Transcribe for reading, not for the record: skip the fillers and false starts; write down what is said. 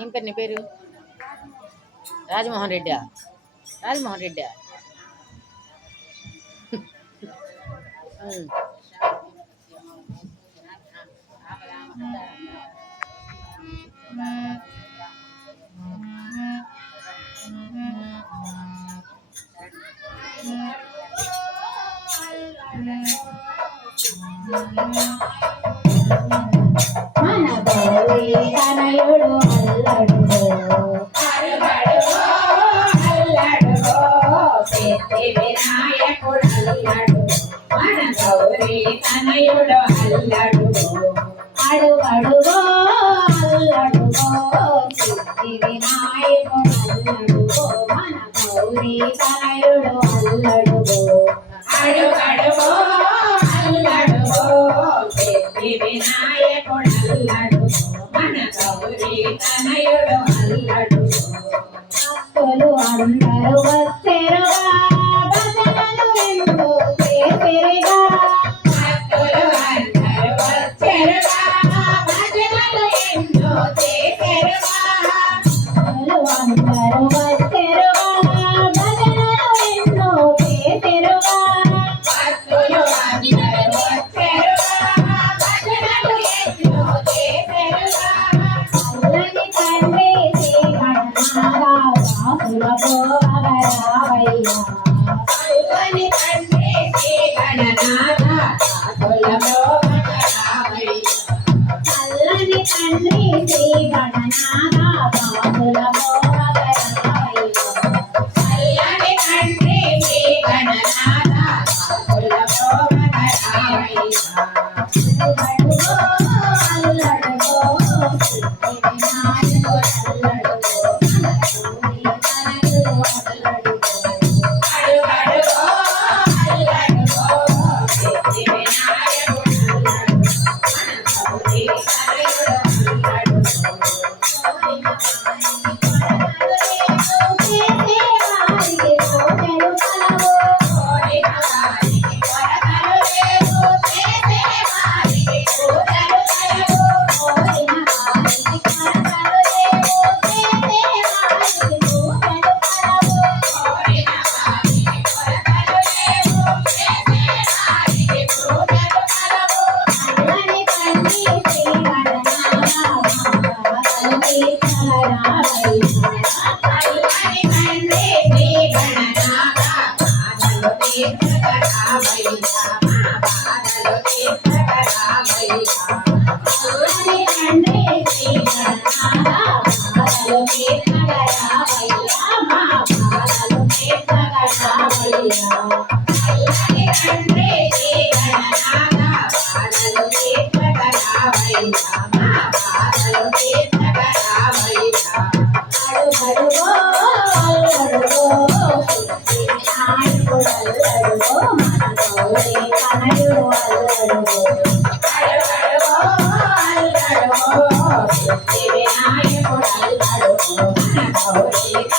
ఏం పేరు నీ పేరు? రాజమోహన్ రెడ్డి. రాజమోహన్ రెడ్డి. మన గౌరీ తనయుడు అల్లడుగో అల్లడుగో అల్లడుగో సిద్ధి వినాయకుడు అల్లడుగో మన గౌరీ తనయుడు అల్లడుగో అడుగడుగో అల్లడుగో సిద్ధి వినాయకుడు అల్లడుగో మన గౌరీ తనయుడు అల్లడుగో అడుగడుగో అల్లడుగో తనయుడు అల్లడు భక్తులు అందరూ వచ్చెరుగా భజనలు ఎంతో చేసెరుగా భక్తులు అందరూ వచ్చెరుగా భజనలు ఎంతో చేసెరుగా భక్తులు అందరూ వచ్చెరుగా భజనలు ఎంతో చేసెరుగా భక్తులు అందరూ వచ్చెరుగా భజనలు ఎంతో చేసెరుగా అల్లని తండ్రి శ్రీ గణనాథ దాసులతో అగరావయ్యా అల్లని తండ్రి శ్రీ గణనాథ దాసులతో అగరావయ్యా అల్లని తండ్రి శ్రీ గణనాథ దాసులతో అగరావయ్యా అల్లని తండ్రి శ్రీ గణనాథ దాసులతో అగరావయ్యా అల్లడుగో అల్లడుగో సిద్ధి వినాయకుడు అల్లడుగో అడుగడుగో అల్లడుగో సిద్ధి వినాయకుడు వినాయకుడు